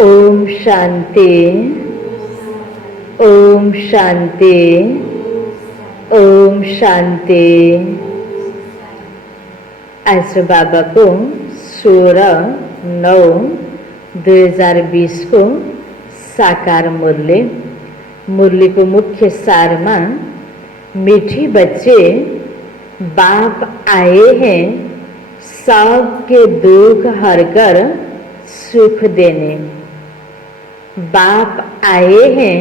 ओम शांति। ओम शांति। ओम शांति। आज बाबा को 16/9/2020 को साकार मुरली को मुख्य सार में मीठी बच्चे बाप आए हैं सबके दुख हरकर सुख देने। बाप आए हैं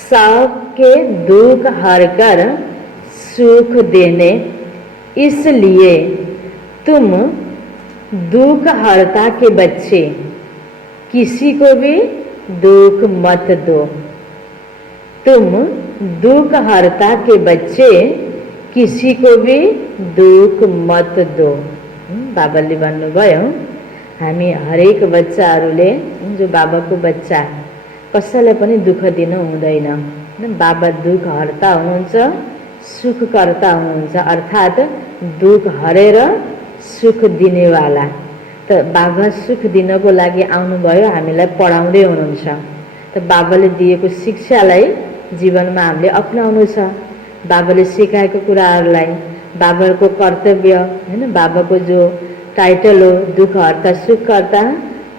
सबके दुख हरकर सुख देने, इसलिए तुम दुख हरता के बच्चे किसी को भी दुख मत दो। तुम दुख हरता के बच्चे किसी को भी दुख मत दो। बाबाले भन्नुभयो हामी हरेक बच्चाहरूले जो बाबाको बच्चा कसैलाई पनि दुःख दिनु हुँदैन। बाबा दुःख हर्ता हुनुहुन्छ, सुखकर्ता हुनुहुन्छ, अर्थात् दुःख हरेर सुख दिनेवाला। त बाबा सुख दिनको लागि आउनुभयो, हामीलाई पढाउँदै हुनुहुन्छ। त बाबाले दिएको शिक्षालाई जीवनमा हामीले अपनाउनु छ। बाबाले सिकाएको कुराहरूलाई, बाबाको कर्तव्य हैन, बाबाको जो टाइटल हो दुःख हर्ता सुखकर्ता,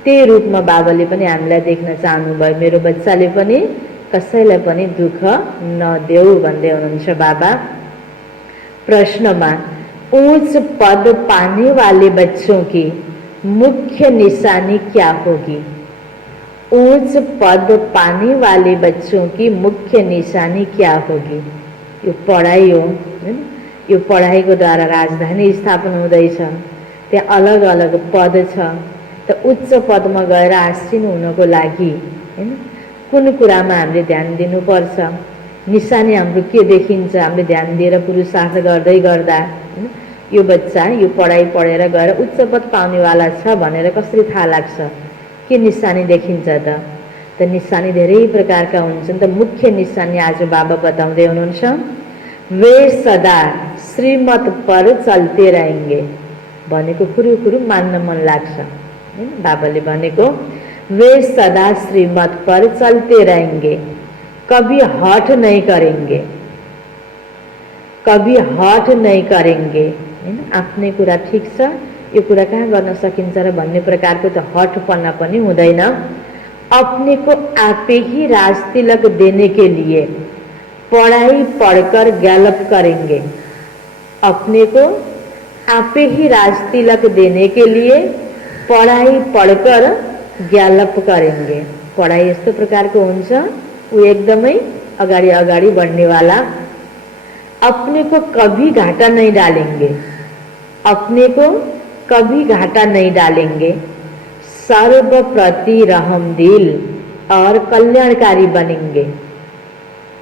त्यही रूपमा बाबाले पनि हामीलाई देख्न चाहनुभयो। मेरो बच्चाले पनि कसैलाई पनि दुःख नदेऊ भन्दै हुनुहुन्छ बाबा। प्रश्नमा ऊंच पद पाने वाले बच्चों की मुख्य निशानी क्या होगी? ऊंच पद पाने वाले बच्चों की मुख्य निशानी क्या होगी? यो पढाइ हो हैन, यो पढाइको द्वारा राजधानी स्थापना हुँदैछ, त्यहाँ अलग अलग पद छ। त उच्च पदमा गएर आसीन हुनको लागि हैन कुन कुरामा हामीले ध्यान दिनुपर्छ? निशानी हाम्रो के देखिन्छ? हामीले ध्यान दिएर पुरुषार्थ गर्दै गर्दा हैन यो बच्चा यो पढाइ पढेर गएर उच्च पद पाउनेवाला छ भनेर कसरी थाहा लाग्छ? के निशानी देखिन्छ त? त निशानी धेरै प्रकारका हुन्छन्। त मुख्य निशानी आज बाबा बताउँदै हुनुहुन्छ, वे सदा श्रीमत पर चलते रहेंगे भनेको कुरु मान्न मन लाग्छ। बाबाले भनेको वे सदा श्रीमत पर चलते रहेंगे, कभी हट नहीं करेंगे, कभी हट नहीं करेंगे। आफ्नै कुरा ठिक छ, यो कुरा कहाँ गर्न सकिन्छ र भन्ने प्रकारको त हटपना पनि हुँदैन। अपने को आपे ही राज तिलक देने के लिए पढ़ाई पढ़कर गैलप करेंगे। अपने को आपे ही राज तिलक देने के लिए पढ़ाई पढ़कर गैलप करेंगे। पढ़ाई यस्तो प्रकारको हुन्छ, ऊ एकदमै अगाडि अगाडि बढ्नेवाला। अपने को कभी घाटा नहीं डालेंगे, अपने को कभी घाटा नहीं डालेंगे। सर्व प्रति रहमदिल और कल्याणकारी बनेंगे।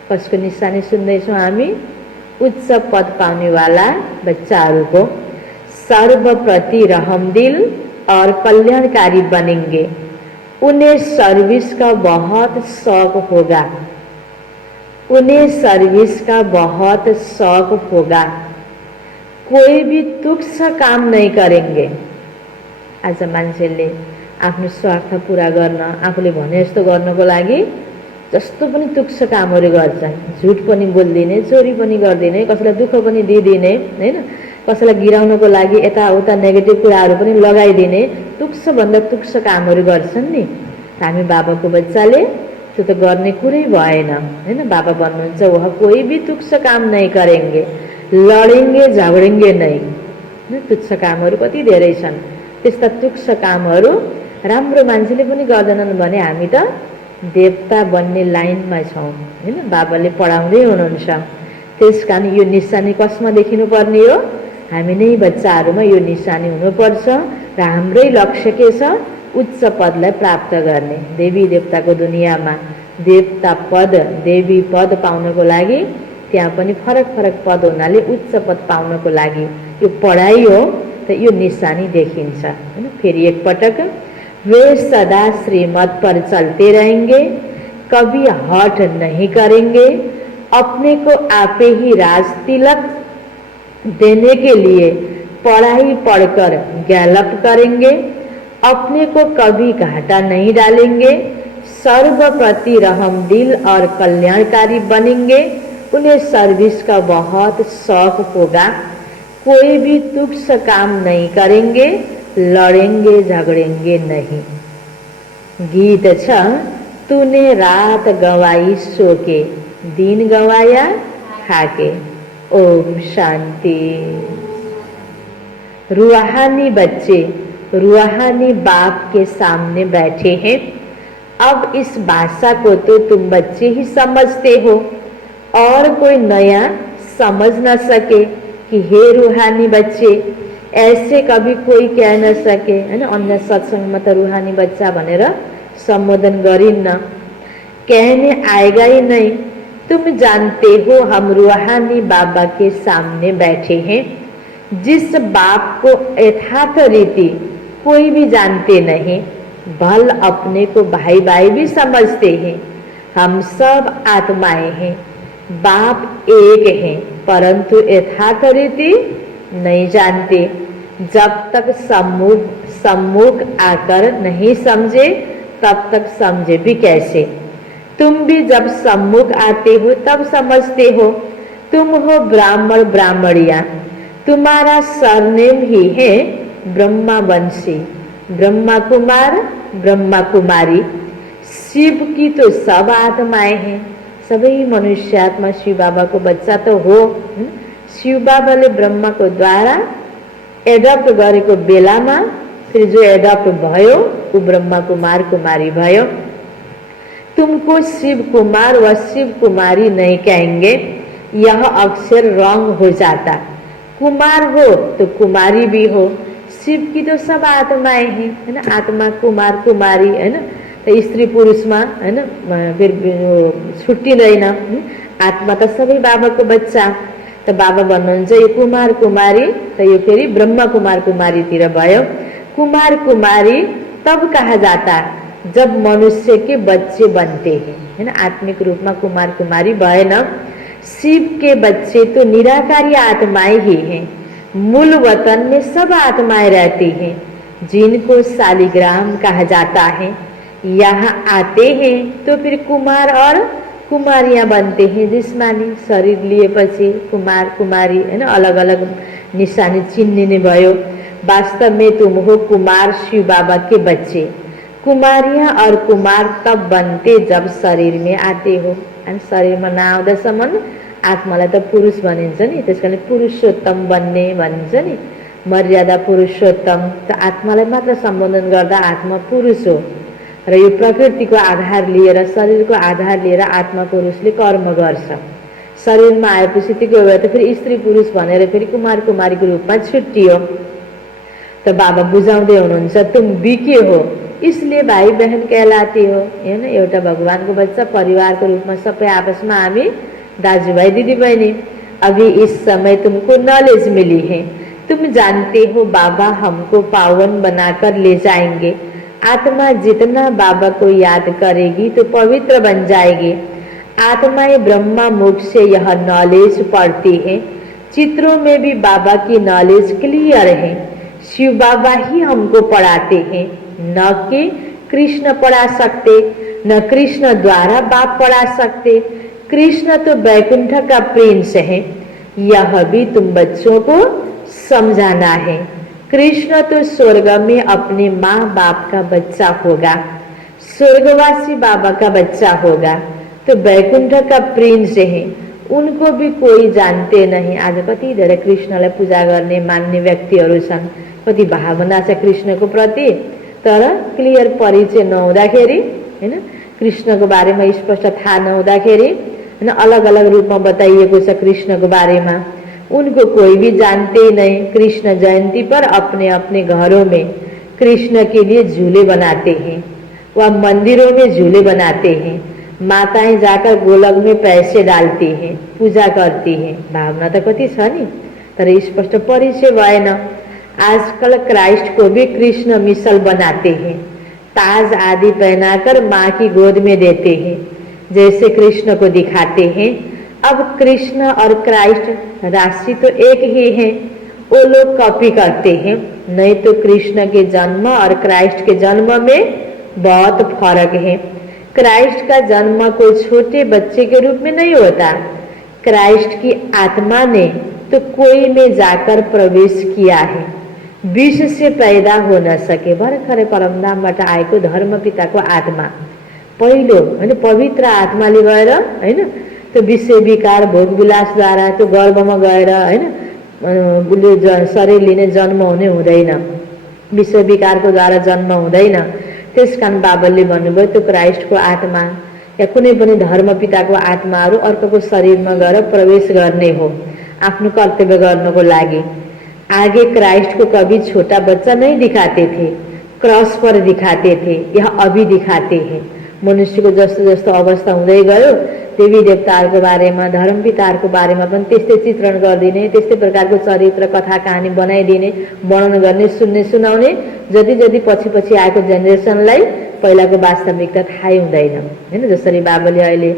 कसको निशानी सुन्दैछौँ हामी? उच्च पद पाउनेवाला बच्चाहरूको सर्वप्रति रहमदिल और कल्याणकारी बनेंगे। उन्हें सर्विस का बहुत शौक होगा, उन्हें सर्विस का बहुत शौक होगा। कोई भी तुच्छ काम नहीं करेंगे। आज मान्छेले आफ्नो स्वार्थ पूरा गर्न, आफूले भने जस्तो गर्नको लागि जस्तो पनि तुच्छ कामहरू गर्छन्। झुट पनि बोल्दिने, चोरी पनि गर्दिने, कसैलाई दुःख पनि दिइदिने हैन, कसैलाई गिराउनको लागि यताउता नेगेटिभ कुराहरू पनि लगाइदिने, तुच्छ भन्दा तुच्छ कामहरू गर्छन् नि। हामी बाबाको बच्चाले त्यो त गर्ने कुरै भएन हैन। बाबा भन्नुहुन्छ वह कोही भी तुच्छ काम नहीं करेंगे, लडेंगे झगडेंगे नहीं। तुच्छ कामहरू कति धेरै छन्। त्यस्ता तुच्छ कामहरू राम्रो मान्छेले पनि गर्दैनन् भने हामी त देवता बन्ने लाइनमा छौँ हैन। बाबाले पढाउँदै हुनुहुन्छ। त्यसकारण यो निशानी कसमा देखिनु पर्ने हो? हामी नै बच्चाहरूमा यो निशानी हुनुपर्छ। र हाम्रै लक्ष्य के छ? उच्च पदलाई प्राप्त गर्ने। देवी देवताको दुनियाँमा देवता पद, देवी पद पाउनको लागि त्यहाँ पनि फरक फरक पद हुनाले उच्च पद पाउनको लागि यो पढाइ हो। त यो निशानी देखिन्छ हैन। फेरि एकपटक, वे सदा श्रीमत पर चलते रहेंगे, कभी हट नहीं करेंगे। अपने को आपे ही राज तिलक देने के लिए पढ़ाई पढ़कर गैलप करेंगे। अपने को कभी घाटा नहीं डालेंगे, सर्व प्रति रहम दिल और कल्याणकारी बनेंगे। उन्हें सर्विस का बहुत शौक होगा, कोई भी तुच्छ काम नहीं करेंगे, लड़ेंगे झगड़ेंगे नहीं। गीत छ तूने रात गवाई सो के, दिन गवाया खाके। ओम शांति। रूहानी बच्चे रूहानी बाप के सामने बैठे हैं। अब इस भाषा को तो तुम बच्चे ही समझते हो और कोई नया समझ न सके कि हे रूहानी बच्चे, ऐसे कभी कोई कह न सके, है ना। अन्य सत्संग में तो रूहानी बच्चा भनेर संबोधन गरिन्न, कहने आएगा ही नहीं। तुम जानते हो हम रूहानी बाबा के सामने बैठे हैं, जिस बाप को यथार्थ रीति कोई भी जानते नहीं, भल अपने को भाई भाई भी समझते हैं। हम सब आत्माएं हैं, बाप एक हैं, परंतु यथार्थ रीति नहीं जानते। जब तक सम्मुख आकर नहीं समझे, तब तक समझे भी कैसे। तुम भी जब सम्मुख आते हो तब समझते हो। तुम हो ब्राह्मण ब्राह्मणिया, तुम्हारा सरनेम ही है ब्रह्मा वंशी, ब्रह्मा कुमार ब्रह्मा कुमारी। शिव की तो सब आत्माएं हैं, सभी मनुष्यात्मा शिव बाबा को बच्चा तो हो। शिव बाबाले ब्रह्मा को द्वारा एडप्ट गरेको बेलामा फिर जो एडप्ट भयो वो ब्रह्मा कुमार कुमारी भयो। तुमको शिव कुमार व शिव कुमारी नहीं कहेंगे, यह अक्षर रॉन्ग हो जाता। कुमार हो तो कुमारी भी हो। शिव की तो सब आत्माएं हैं, है ना। आत्मा कुमार कुमारी, है ना। तो स्त्री पुरुष में, है ना, फिर छुट्टिँदैन। आत्मा तो सबै बाबाको बच्चा। तो बाबा भन्नुहुन्छ यो कुमार कुमारी, तो यो फेरि ब्रह्मा कुमार कुमारीतिर भयो। कुमार कुमारी तब कहा जाता जब मनुष्य के बच्चे बनते हैं, है ना। आत्मिक रूप में कुमार कुमारी भएन। शिव के बच्चे तो निराकारी आत्माएं ही हैं। मूल वतन में सब आत्माएं रहती हैं, जिनको शालिग्राम कहा जाता है। यहाँ आते हैं तो फिर कुमार और कुमारियां बनते हैं। जिसमानी शरीर लिएपछि कुमार कुमारी, है ना, अलग अलग निशानी चिन्हिने भयो। वास्तव में तुम हो कुमार शिव बाबा के बच्चे। कुमारियां और कुमार तब बनते जब शरीर में आते हो। अनि शरीरमा नआउँदासम्म आत्मालाई त पुरुष भनिन्छ नि, त्यस कारण पुरुषोत्तम बन्ने भनिन्छ नि। मर्यादा पुरुषोत्तम, त आत्मालाई मात्र सम्बोधन गर्दा आत्मा पुरुष हो। र यो प्रकृतिको आधार लिएर, शरीरको आधार लिएर आत्मा पुरुषले कर्म गर्छ। शरीरमा आएपछि त्यो भएर त फेरि स्त्री पुरुष भनेर फेरि कुमार कुमारीको रूपमा छुट्टियो। तो बाबा बुझाउँदै हुनुहुन्छ तुम बिके हो इसलिए भाई बहन कहलाती हो, हैन। एउटा भगवानको बच्चा परिवारको रूपमा सबै आपसमा हामी दाजुभाइ दिदीबहिनी। अभी इस समय तुमको नॉलेज मिली है, तुम जानते हो बाबा हमको पावन बनाकर ले जाएंगे। आत्मा जितना बाबा को याद करेगी तो पवित्र बन जाएगी। आत्माएं ब्रह्मा मुख से यह नॉलेज पढ़ती है। चित्रों में भी बाबा की नॉलेज क्लियर है। शिव बाबा ही हमको पढ़ाते हैं, न कि कृष्ण पढ़ा सकते, न कृष्ण द्वारा बाप पढ़ा सकते। कृष्ण तो बैकुंठ का प्रिंस है, यह भी तुम बच्चों को समझाना है। कृष्ण तो स्वर्ग में अपने माँ बाप का बच्चा होगा, स्वर्गवासी बाबा का बच्चा होगा। तो बैकुंठ का प्रिंस है, उनको भी कोई जानते नहीं। आज कति धेरै कृष्णलाई पूजा गर्ने मान्ने व्यक्तिहरू छन्, कति भावना छ कृष्णको प्रति, तर क्लियर परिचय नहुँदाखेरि, हैन, कृष्णको बारेमा स्पष्ट थाहा नहुँदाखेरि, हैन, अलग अलग रूपमा बताइएको छ कृष्णको बारेमा, उनको कोई भी जानते ही नहीं। कृष्ण जयंती पर अपने अपने घरों में कृष्ण के लिए झूले बनाते हैं, वह मंदिरों में झूले बनाते हैं। माताएं जाकर गोलक में पैसे डालती हैं, पूजा करती हैं। भावना तो कति छ नि, तर स्पष्ट परिचय भएन। आजकल क्राइस्ट को भी कृष्ण मिसल बनाते हैं, ताज आदि पहनाकर माँ की गोद में देते हैं, जैसे कृष्ण को दिखाते हैं। अब कृष्ण और क्राइस्ट राशि तो एक ही है, वो लोग कॉपी करते हैं। नहीं तो कृष्ण के जन्म और क्राइस्ट के जन्म में बहुत फर्क है। क्राइस्ट का जन्म कोई छोटे बच्चे के रूप में नहीं होता। क्राइस्ट की आत्मा ने तो कोई में जाकर प्रवेश किया है। विष से पैदा हो न सके भर्खरै परमधामबाट आएको धर्म पिताको आत्मा पहिलो हैन पवित्र आत्माले गएर हैन त्यो विषय विकार भोग विलासद्वारा त्यो गर्भमा गएर हैन शरीर लिने जन्म हुने हुँदैन, विषय विकारको द्वारा जन्म हुँदैन। त्यसकारण बाबलले भन्नुभयो त्यो क्राइस्टको आत्मा या कुनै पनि धर्म पिताको आत्माहरू अर्कोको शरीरमा गएर प्रवेश गर्ने हो आफ्नो कर्तव्य गर्नको लागि। आगे क्राइस्ट को कभी छोटा बच्चा नहीं दिखाते थे, क्रॉस पर दिखाते थे, यह अभी दिखाते हैं। मनुष्य को जस्तो जस्तो अवस्था हुँदै गयो देवी देवताहरूको बारेमा धर्म पिताहरूको बारेमा पनि त्यस्तै चित्रण गरिदिने, त्यस्तै प्रकारको चरित्र कथा कहानी बनाइदिने, वर्णन गर्ने, सुन्ने सुनाउने। जति जति पछि पछि आएको जेनेरेसनलाई पहिलाको वास्तविकता थाहै हुँदैन हैन। जसरी बाबाले अहिले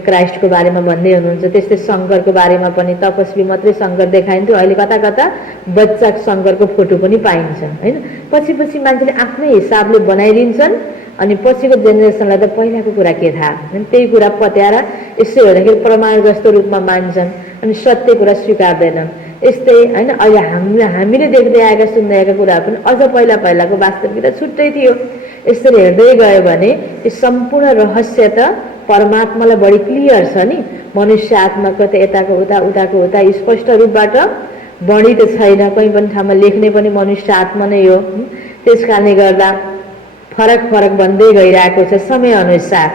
क्राइस्टको बारेमा भन्दै हुनुहुन्छ त्यस्तै शङ्करको बारेमा पनि तपस्वी मात्रै शङ्कर देखाइन्थ्यो, अहिले कता कता बच्चा शङ्करको फोटो पनि पाइन्छ हैन। पछि पछि मान्छेले आफ्नै हिसाबले बनाइदिन्छन् अनि पछिको जेनेरेसनलाई त पहिलाको कुरा के थाहा हैन। त्यही कुरा पत्याएर यसो हेर्दाखेरि प्रमाण जस्तो रूपमा मान्छन् अनि सत्य कुरा स्वीकार्दैनन्। यस्तै हैन अहिले हामीले देख्दै आएका सुन्दै आएका कुरा पनि अझ पहिला पहिलाको वास्तविकता छुट्टै थियो। यसरी हेर्दै गयो भने यो सम्पूर्ण रहस्य त परमात्मालाई बढी क्लियर छ नि। मनुष्य आत्माको त यताको उता उताको उता स्पष्ट रूपबाट बढी त छैन, कहीँ पनि ठाउँमा लेख्ने पनि मनुष्य आत्मा नै हो। त्यसकारणले गर्दा फरक फरक बन्दै गइरहेको छ समय अनुसार।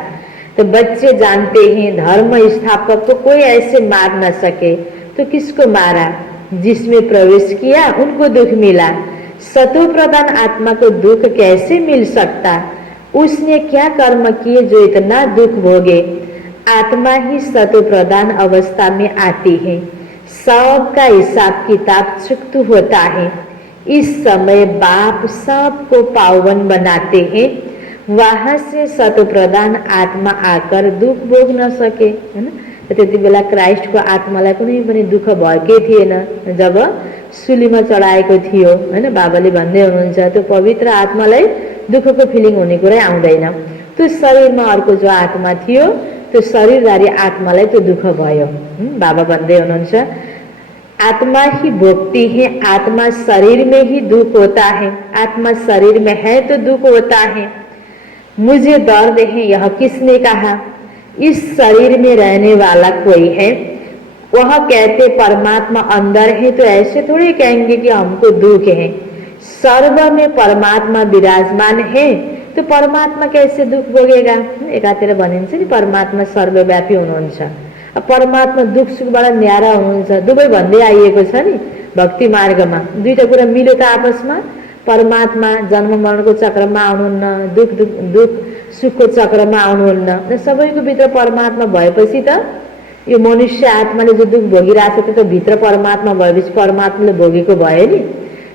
तो बच्चे जानते हैं धर्म स्थापक को कोई ऐसे मार न सके तो किसको मारा, जिसमें प्रवेश किया उनको दुख मिला। सतो प्रधान आत्मा को दुख कैसे मिल सकता, उसने क्या कर्म किए जो इतना दुख भोगे। आत्मा ही सतो प्रधान अवस्था में आती है, सबका हिसाब किताब चुकत होता है। इस समय बाप सबको पावन बनाते हैं, वहां से सतो प्रधान आत्मा आकर दुख भोग न सके हैन। त्यति बेला क्राइस्टको आत्मालाई कुनै पनि दुख भएकै थिएन जब सुलीमा चढाएको थियो हैन। बाबाले भन्दै हुनुहुन्छ त्यो पवित्र आत्मालाई दुखको फिलिङ हुने कुरै आउँदैन। त्यो शरीरमा अर्को जो आत्मा थियो त्यो शरीरधारी आत्मालाई त्यो दुख भयो। बाबा भन्दै हुनुहुन्छ आत्मा ही भोगती है, आत्मा शरीर में ही दुख होता है, आत्मा शरीर में है तो दुख होता है। मुझे दर्द है यह किसने कहा, इस शरीर में रहने वाला कोई है। वह कहते परमात्मा अंदर है तो ऐसे थोड़ी कहेंगे कि हमको दुख है। सर्व में परमात्मा विराजमान है तो परमात्मा कैसे दुख भोगेगा। एकातिर भनिन्छ नि परमात्मा सर्वव्यापी हुनुहुन्छ, परमात्मा दुख सुखबाट न्यारा हुनुहुन्छ। दुवै भन्दै आइएको छ नि भक्ति मार्गमा। दुईटा कुरा मिल्यो त आपसमा। परमात्मा जन्म मरणको चक्रमा आउनुहुन्न, दुख सुखको चक्रमा आउनुहुन्न। सबैको भित्र परमात्मा भएपछि त यो मनुष्य आत्माले जो दुख भोगिरहेको छ त्यो भित्र परमात्मा भएपछि परमात्माले भोगेको भयो नि।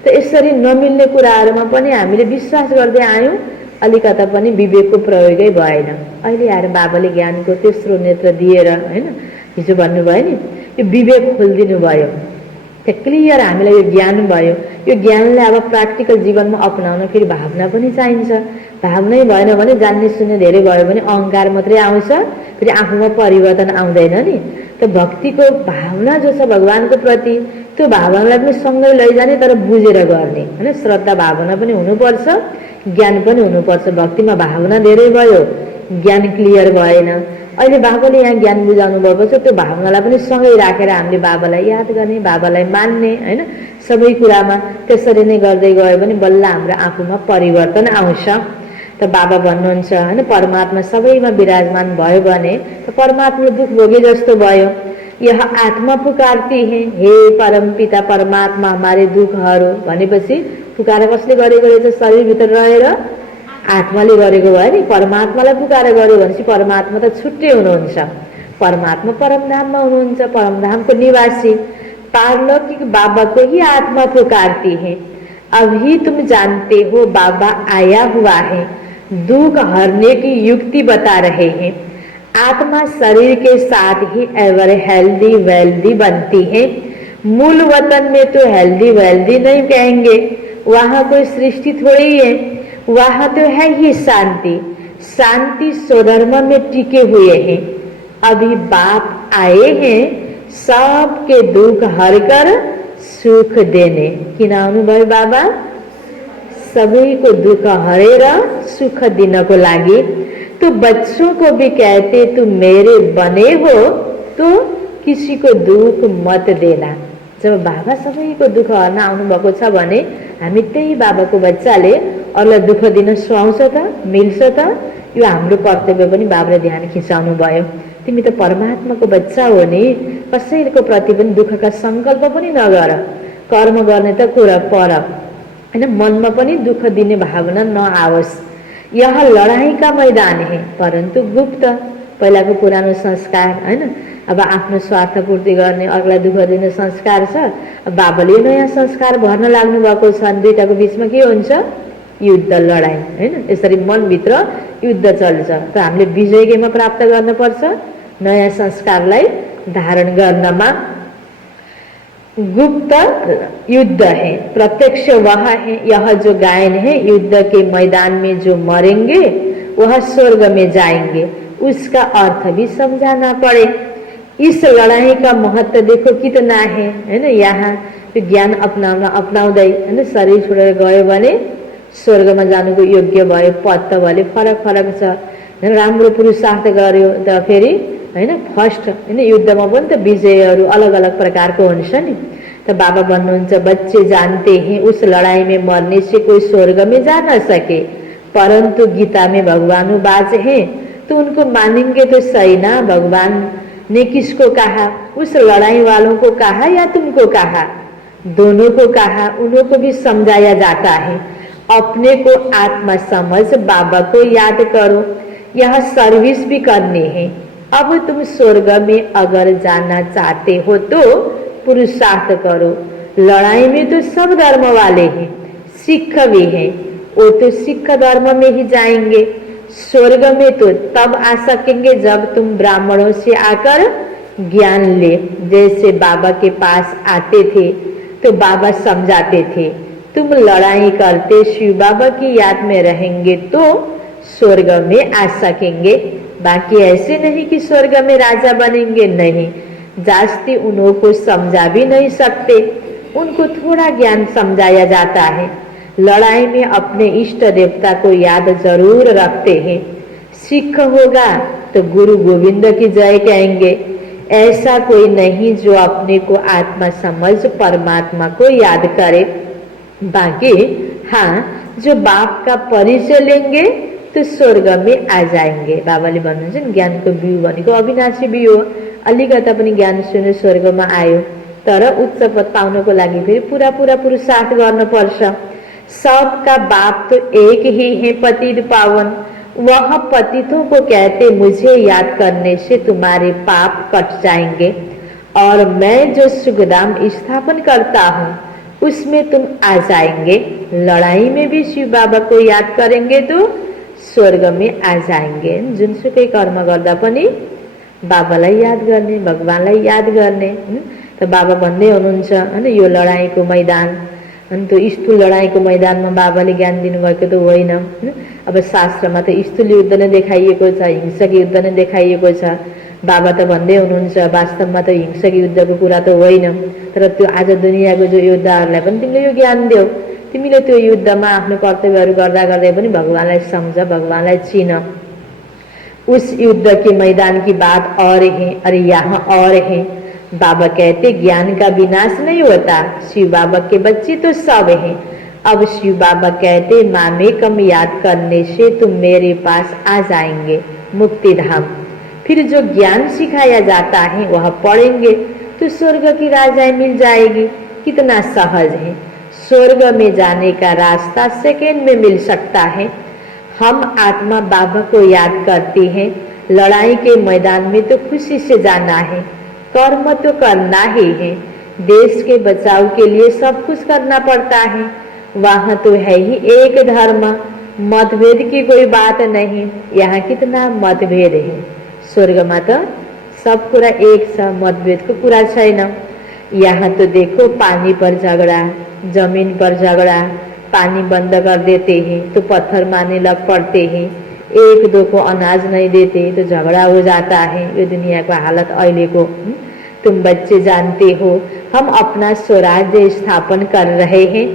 त यसरी नमिल्ने कुराहरूमा पनि हामीले विश्वास गर्दै आयौँ, अलिकता पनि विवेकको प्रयोगै भएन। अहिले आएर बाबाले ज्ञानको तेस्रो नेत्र दिएर हैन हिजो भन्नुभयो नि यो विवेक खोलिदिनु भयो, त्यो क्लियर हामीलाई यो ज्ञान भयो। यो ज्ञानलाई अब प्र्याक्टिकल जीवनमा अपनाउन फेरि भावना पनि चाहिन्छ। भावनै भएन भने जान्ने सुन्ने धेरै भयो भने अहङ्कार मात्रै आउँछ, फेरि आफूमा परिवर्तन आउँदैन नि। त भक्तिको भावना जो छ भगवानको प्रति त्यो भावनालाई पनि सँगै लैजाने तर बुझेर गर्ने हैन। श्रद्धा भावना पनि हुनुपर्छ, ज्ञान पनि हुनुपर्छ। भक्तिमा भावना धेरै भयो, ज्ञान क्लियर भएन। अहिले बाबाले यहाँ ज्ञान बुझाउनु भएपछि त्यो भावनालाई पनि सँगै राखेर हामीले बाबालाई याद गर्ने, बाबालाई मान्ने हैन। सबै कुरामा त्यसरी नै गर्दै गयो भने बल्ल हाम्रो आफूमा परिवर्तन आउँछ। त बाबा भन्नुहुन्छ हैन परमात्मा सबैमा विराजमान भयो भने त परमात्माले दुख भोगे जस्तो भयो। यह आत्मा पुकारती है, हे परम पिता परमात्मा हमारे दुखहरू भनेपछि पुकार कसले गरेको रहेछ, शरीरभित्र रहेर आत्माले गरेको भयो नि। परमात्मालाई पुकार गर्यो भनेपछि परमात्मा त छुट्टै हुनुहुन्छ। परमात्मा परमधाममा हुनुहुन्छ, परमधामको निवासी। पारलौकिक बाबा को ही आत्मा पुकारती है। अभी तुम जानते हो बाबा आया हुआ है, दुख हरने की युक्ति बता रहे हैं। आत्मा शरीर के साथ ही एवर हेल्दी वेल्दी बनती है। मूल वतन में तो हेल्दी वेल्दी नहीं कहेंगे, वहां कोई सृष्टि थोड़ी है, वहां तो है ही शांति। शांति स्वधर्म में टिके हुए हैं। अभी बाप आए हैं सबके दुख हर कर सुख देने। किन आउनुभयो बाबा? सबैको दुख हरेर सुख दिनको लागि। तो बच्चों को भी कहते तुम मेरे बने हो तो किसी को दुख मत देना। जब बाबा सबैको दुख हर्न आउनुभएको छ भने हामी त्यही बाबाको बच्चाले अरूलाई दुख दिन सुहाउँछ त, मिल्छ त? यो हाम्रो कर्तव्य पनि बाबाले ध्यान खिचाउनु भयो। तिमी त परमात्माको बच्चा हो नि, कसैको प्रति पनि दुःखका संकल्प पनि नगर। कर्म गर्ने त कुरा पर हैन, मनमा पनि दुःख दिने भावना नआओस्। यह लडाई का मैदान है परन्तु गुप्त। पहिलाको पुरानो संस्कार हैन, अब आफ्नो स्वार्थ पूर्ति गर्ने, अरूलाई दुःख दिने संस्कार छ। अब बाबाले नयाँ संस्कार भर्न लाग्नु भएको छ। दुईटाको बीचमा के हुन्छ? युद्ध, लडाई हैन। यसरी मनभित्र युद्ध चल्छ। त हामीले विजय केमा प्राप्त गर्नुपर्छ? नयाँ संस्कारलाई धारण गर्नमा। गुप्त युद्ध है, प्रत्यक्ष वह है। यह जो गायन है, युद्ध के मैदान में जो मरेंगे वह स्वर्ग में जाएंगे, उसका अर्थ भी समझाना पड़े। इस लड़ाई का महत्व देखो कितना है ना। यहाँ ज्ञान अपनाउँदै हैन शरीर छोडेर गयो भने स्वर्गमा जानुको योग्य भयो। पद त भले फरक फरक छ। राम्रो पुरुषार्थ गर्यो त फेरि हैन फर्स्ट हैन युद्धमा पनि त विजयहरू अलग अलग प्रकारको हुन्छ नि। त बाबा भन्नुहुन्छ बच्चे जानते हैं उस लड़ाई में मरने से कोई स्वर्ग में जा न सके, परंतु गीता में भगवान बाज हैं तो उनको मानेंगे तो सही ना। भगवान ने किसको कहा? उस लड़ाई वालों को कहा या तुमको कहा? दोनों को कहा। उन्हों को भी समझाया जाता है। अपने को आत्मा समझ बाबा को याद करो। यह सर्विस भी करनी है। अब तुम स्वर्ग में अगर जाना चाहते हो तो पुरुषार्थ करो। लड़ाई में तो सब धर्म वाले हैं, सिख भी हैं, वो तो सिख धर्म में ही जाएंगे। स्वर्ग में तो तब आ सकेंगे जब तुम ब्राह्मणों से आकर ज्ञान ले। जैसे बाबा के पास आते थे तो बाबा समझाते थे, तुम लड़ाई करते शिव बाबा की याद में रहेंगे तो स्वर्ग में आ सकेंगे। बाकी ऐसे नहीं कि स्वर्ग में राजा बनेंगे, नहीं। जास्ती उन्हों को समझा भी नहीं सकते, उनको थोड़ा ज्ञान समझाया जाता है। लड़ाई में अपने इष्ट देवता को याद जरूर रखते हैं। सिख होगा तो गुरु गोविंद की जय कहेंगे। ऐसा कोई नहीं जो अपने को आत्मा समझ परमात्मा को याद करे। बाकी हाँ, जो बाप का परिचय लेंगे तो स्वर्ग में आ जाएंगे। बाबाले भन्नुहुन्छ नि ज्ञानको बिउ भनेको अविनाशी बिउ हो। अलिकता पनि ज्ञान सुन्यो स्वर्गमा आयो, तर उच्च पद पाउनको लागि फेरि पूरा पूरा पुरुषार्थ गर्नुपर्छ। सबका बाप तो एक ही है पतित पावन। वह पतितों को कहते मुझे याद करने से तुम्हारे पाप कट जाएंगे और मैं जो सुखधाम स्थापन करता हूँ उसमें तुम आ जाएंगे। लड़ाई में भी शिव बाबा को याद करेंगे तो स्वर्ग में आ जाएंगे। जुनसुकै कर्म गर्दा पनि बाबालाई याद गर्ने, भगवानलाई याद गर्ने। त बाबा भन्दै हुनुहुन्छ हैन यो लडाईँको मैदान, अनि त्यो स्थूल लडाईँको मैदानमा बाबाले ज्ञान दिनुभएको त होइन। अब शास्त्रमा त स्थूल युद्ध नै देखाइएको छ, हिंसक युद्ध नै देखाइएको छ। बाबा त भन्दै हुनुहुन्छ वास्तवमा त हिंसक युद्धको कुरा त होइन, तर त्यो आज दुनियाँको जो योद्धाहरूलाई पनि तिमीले यो ज्ञान देऊ। तिमीले त्यो युद्धमा आफ्नो कर्तव्यहरू गर्दा गर्दै पनि भगवानलाई सम्झ, भगवानलाई चिन। उस युद्ध के मैदान की बात और है, अरे यहाँ और है। बाबा कहते ज्ञान का विनाश नहीं होता, शिव बाबा के बच्चे तो सब हैं। अब शिव बाबा कहते मामेकम याद करने से तुम मेरे पास आ जाएंगे मुक्ति धाम। फिर जो ज्ञान सिखाया जाता है वह पढ़ेंगे तो स्वर्ग की राजाएं मिल जाएगी। कितना सहज है। स्वर्ग में जाने का रास्ता सेकेंड में मिल सकता है। हम आत्मा बाबा को याद करती हैं। लड़ाई के मैदान में तो खुशी से जाना है, कर्म तो करना ही है। देश के बचाव के लिए सब कुछ करना पड़ता है। वहाँ तो है ही एक धर्म, मतभेद की कोई बात नहीं। यहाँ कितना मतभेद है। स्वर्गमा त सब कुरा एक छ, मतभेदको कुरा छैन। यहाँ तो देखो पानी पर झगड़ा, जमीन पर झगड़ा, पानी बंद कर देते हैं तो पत्थर मारने लग पड़ते हैं, एक दो को अनाज नहीं देते तो झगड़ा हो जाता है। ये दुनिया का हालत अहिले को। तुम बच्चे जानते हो हम अपना स्वराज्य स्थापन कर रहे हैं,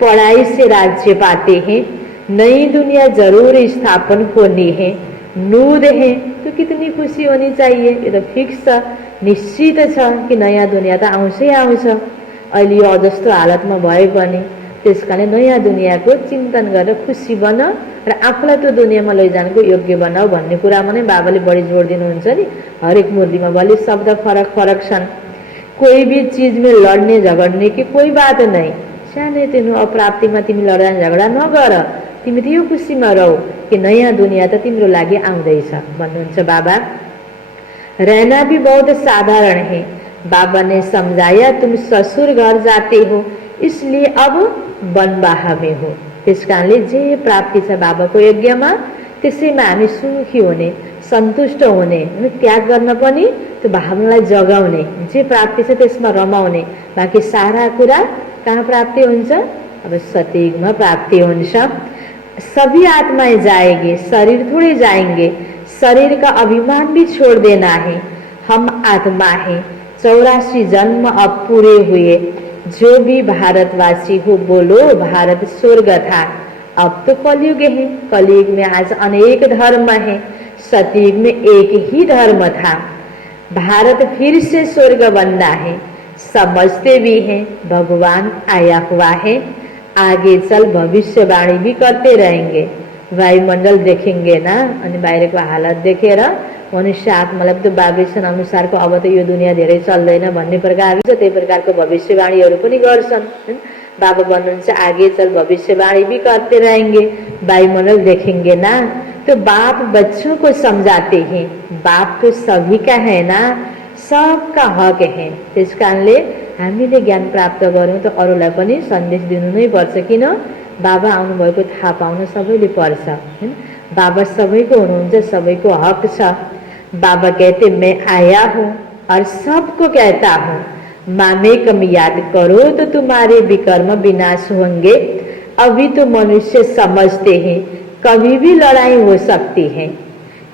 पढ़ाई से राज्य पाते हैं, नई दुनिया जरूर स्थापन होनी है, नुद है तो कितनी खुशी होनी चाहिए। ये तो फिक्स छ, निश्चित छ कि नयाँ दुनिया त आउँछै आउँछ। अहिले यो जस्तो हालतमा भए पनि त्यस कारण नयाँ दुनियाँको चिन्तन गरेर खुसी बन र आफूलाई त्यो दुनियाँमा लैजानको योग्य बनाऊ भन्ने कुरामा नै बाबाले बढी जोड दिनुहुन्छ नि। हरेक मुरलीमा भले शब्द फरक फरक छन्। कोही भी चीज में लड्ने झगड्ने कि कोही बात नहीं, सानो तिनो अप्राप्तिमा तिमी लड्दा झगडा नगर, तिमी त यो खुसीमा रहो कि नयाँ दुनिया त तिम्रो लागि आउँदैछ भन्नुहुन्छ बाबा। रहना भी बहुत साधारण है। बाबा ने समझाया तुम ससुर घर जाते हो इसलिए अब बनबाह में हो। त्यस कारणले जे प्राप्ति छ बाबाको यज्ञमा त्यसैमा हामी सुखी हुने, सन्तुष्ट हुने, त्याग गर्न पनि त्यो भावनालाई जगाउने, जे प्राप्ति छ त्यसमा रमाउने। बाँकी सारा कुरा कहाँ प्राप्ति हुन्छ? अब सतयुगमा प्राप्ति हुन्छ। सभी आत्माएं जाएंगे, शरीर थोड़े जाएंगे, शरीर का अभिमान भी छोड़ देना है। हम आत्मा हैं, 84 जन्म अब पूरे हुए। जो भी भारतवासी हो बोलो भारत स्वर्ग था, अब तो कलयुग है। कलयुग में आज अनेक धर्म है, सतयुग में एक ही धर्म था। भारत फिर से स्वर्ग बनना है, समझते भी हैं भगवान आया हुआ है। आगे चल भविष्यवाणी भी करते रहेंगे। वायुमण्डल देखेंगे ना अनि बाहिरको हालत देखेर मनुष्य आत्मालाई त्यो वाइब्रेसन अनुसारको अब त यो दुनियाँ धेरै चल्दैन भन्ने प्रकारले छ, त्यही प्रकारको भविष्यवाणीहरू पनि गर्छन्। बाबा भन्नुहुन्छ आगे चल भविष्यवाणी भी करते रहेंगे, वायुमंडल देखेंगे ना। तो बाप बच्चों को समझाते हैं, बाप तो सभी का है ना, सबका हक है। त्यस कारणले हामीले ज्ञान प्राप्त गरौँ त अरूलाई पनि सन्देश दिनु नै पर्छ। किन? बाबा आउनुभएको थाहा पाउन सबैले पर्छ। बाबा सबैको हुनुहुन्छ, सबैको हक छ। बाबा कहते मैं आया हूँ और सबको कहता हूँ, मामेकम याद करो तो तुम्हारे विकर्म विनाश होंगे। अभी तो मनुष्य समझते हैं कभी भी लड़ाई हो सकती है,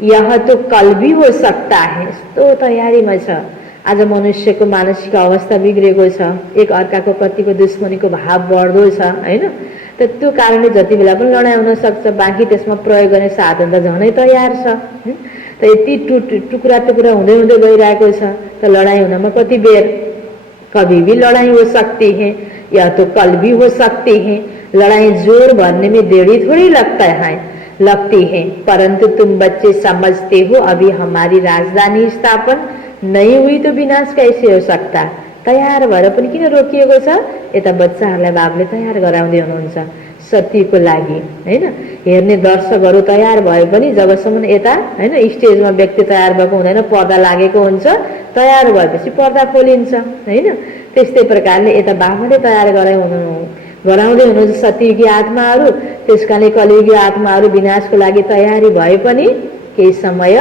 यह तो कल भी हो सकता है। तो तयारीमा छ। आज मनुष्यको मानसिक अवस्था बिग्रेको छ, एक अर्काको प्रतिको दुश्मनीको भाव बढ्दो छ हैन। त त्यो कारणले जति बेला पनि लडाई हुन सक्छ। बाँकी त्यसमा प्रयोग गर्ने साधन त झनै तयार छ। त यति टुक्रा टुक्रा हुँदै हुँदै गइरहेको छ त लडाई हुनमा कति बेर? कभी भी लड़ाई हो सकती है, या तो कल भी हो सकती है। लड़ाई जोर भरने में देरी थोड़ी लगती है। परंतु तुम बच्चे समझते हो अभी हमारी राजधानी स्थापन नहीं हुई तो विनाश कैसे हो सकता? तयार भएर पनि किन रोकिएको छ? यता बच्चाहरूलाई बाबुले तयार गराउँदै हुनुहुन्छ सत्यको लागि हैन। हेर्ने दर्शकहरू तयार भए पनि जबसम्म यता हैन स्टेजमा व्यक्ति तयार भएको हुँदैन, पर्दा लागेको हुन्छ। तयार भएपछि पर्दा खोलिन्छ हैन। त्यस्तै प्रकारले यता बाबाले तयार गराउँदै हुनुहुन्छ सत्ययुगी आत्माहरू। त्यसकारणले कलियुगी आत्माहरू विनाशको लागि तयारी भए पनि केही समय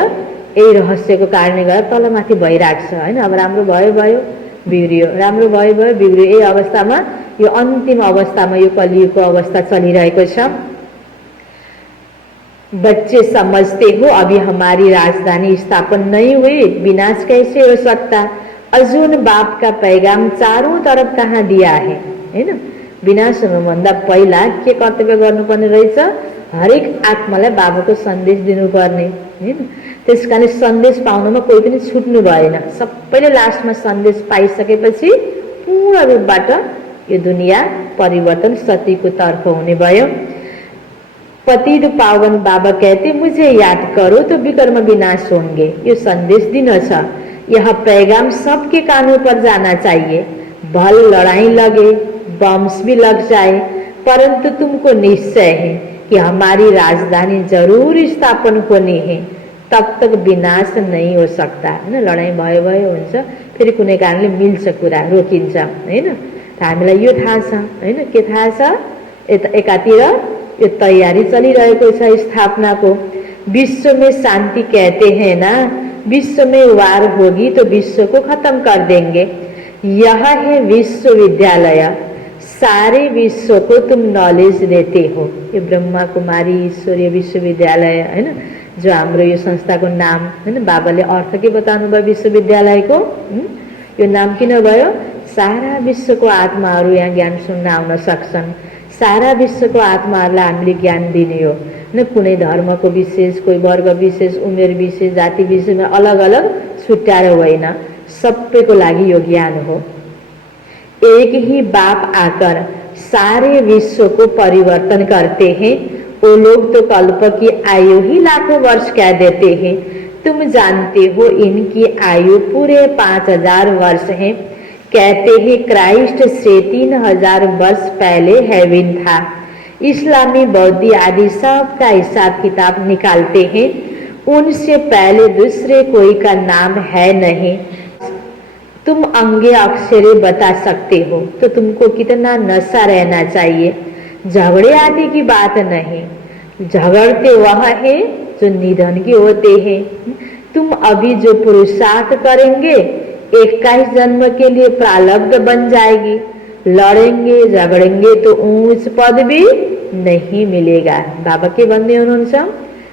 यही रहस्यको कारणले गर्दा तलमाथि भइराख्छ हैन। अब राम्रो भयो बिग्रियो, राम्रो भयो बिग्रियो। यही अवस्थामा यो अन्तिम अवस्थामा यो कलियुगको अवस्था चलिरहेको छ। बच्चे समझते हो अभी हमारी राजधानी स्थापन नहीं हुई, विनाश कैसे हो सकता? अर्जुन बाप का पैगाम चारों तरफ कहाँ दिया है हैन। विनाश हुनुभन्दा पहिला के कर्तव्य गर्नुपर्ने रहेछ? हरेक आत्मालाई बाबाको सन्देश दिनुपर्ने हैन। त्यसकारण सन्देश पाउनमा कोही पनि छुट्नु भएन। सबैले लास्टमा सन्देश पाइसकेपछि पूर्ण रूपबाट यो दुनिया परिवर्तन सतीको तर्फ हुने भयो। पतित पावन बाबा कहते मुझे याद करो तो विकर्म विनाश होंगे। यो संदेश दिन छ। यह पैगाम सबके कानों पर जाना चाहिए। भल लड़ाई लगे, बम्स भी लग जाए, परंतु तुमको निश्चय है कि हमारी राजधानी जरूर स्थापन होनी है, तब तक विनाश नहीं हो सकता हैन। लडाई भयो हुन्छ, फेरि कुनै कारणले मिल्छ, कुरा रोकिन्छ हैन। हामीलाई यो थाहा छ हैन। के थाहा छ? एकातिर यो तयारी चलिरहेको छ स्थापनाको। विश्व में शांति कहते हैं ना, विश्व में वार होगी तो विश्व को खत्म कर देंगे। यह है विश्वविद्यालय, सारे विश्व को तुम नॉलेज देते हो। ये ब्रह्मा कुमारी ईश्वरीय विश्वविद्यालय है ना, जो हाम्रो यो संस्थाको नाम हैन, बाबाले अर्थ के बताउनु भयो विश्वविद्यालयको। यो नाम किन भयो? सारा विश्वको आत्माहरू यहाँ ज्ञान सुन्न आउन सक्छन्। सारा विश्वको आत्माहरूलाई हामीले ज्ञान दिने हो न, कुनै धर्मको विशेष, कोही वर्ग विशेष, उमेर विशेष, जाति विशेषमा अलग अलग छुट्याएर होइन, सबैको लागि यो ज्ञान हो। एक ही बाप आकर सारे विश्व को परिवर्तन करते हैं। वो लोग तो कल्प की आयु ही लाखों वर्ष कह देते हैं। तुम जानते हो इनकी आयु पूरे 5000 वर्ष है। कहते हैं क्राइस्ट से 3000 वर्ष पहले हेवन था। इस्लामी, बौद्धी आदि सब का हिसाब किताब निकालते हैं, उनसे पहले दूसरे कोई का नाम है नहीं। तुम अंगे अक्षरे बता सकते हो, तो तुमको कितना नशा रहना चाहिए। झगड़े आदि की बात नहीं, झगड़ते वह है जो निधन के होते हैं। तुम अभी जो पुरुषार्थ करेंगे 21 जन्म के लिए प्रारब्ध बन जाएगी। लड़ेंगे झगड़ेंगे तो ऊंच पद भी नहीं मिलेगा। बाबा के भन्दै हुनुहुन्छ,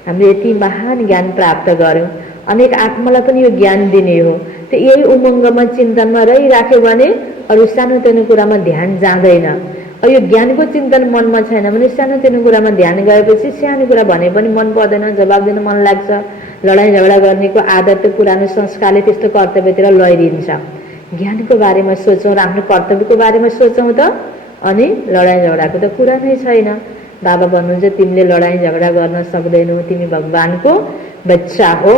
हामीले यति महान ज्ञान प्राप्त गर्यौं, अनेक आत्मालाई पनि यो ज्ञान दिने हो। तो यही उमङ्गमा चिन्तनमा रहिराख्यो भने अरू सानोतिनो कुरामा ध्यान जाँदैन। यो ज्ञानको चिन्तन मनमा छैन भने सानोतिनो कुरामा ध्यान गएपछि सानो कुरा भने पनि मन पर्दैन, जवाब दिन मन लाग्छ। लडाईँ झगडा गर्नेको आदत पुरानो संस्कारले त्यस्तो कर्तव्यतिर लैदिन्छ। ज्ञानको बारेमा सोचौँ र आफ्नो कर्तव्यको बारेमा सोचौँ त अनि लडाईँ झगडाको त कुरा नै छैन। बाबा भन्नुहुन्छ तिमीले लडाईँ झगडा गर्न सक्दैनौ, तिमी भगवानको बच्चा हो।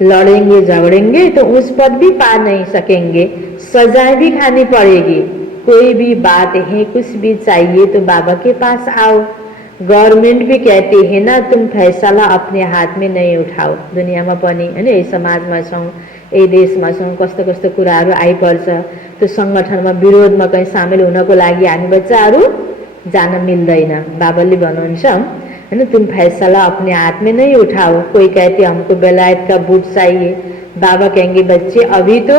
लड़ेंगे झगड़ेंगे तो उस पद भी पा नहीं सकेंगे, सजाएं भी खानी पड़ेगी। कोई भी बात है, कुछ भी चाहिए तो बाबा के पास आओ। गवर्नमेंट भी कहते हैं ना, तुम फैसला अपने हाथ में नहीं उठाओ। दुनियामा पनि हैन, यही समाजमा छौं, यही देशमा छौं, कस्तो कस्तो कुराहरू आइपर्छ। त्यो संगठनमा विरोधमा कहीं सामेल हुनको लागि हामी बच्चाहरू जान मिल्दैन। बाबाले भन्नुहुन्छ है ना, तुम फैसला अपने हाथ में नहीं उठाओ। कोई कहते हमको बेलायत का बूट चाहिए, बाबा कहेंगे बच्चे अभी तो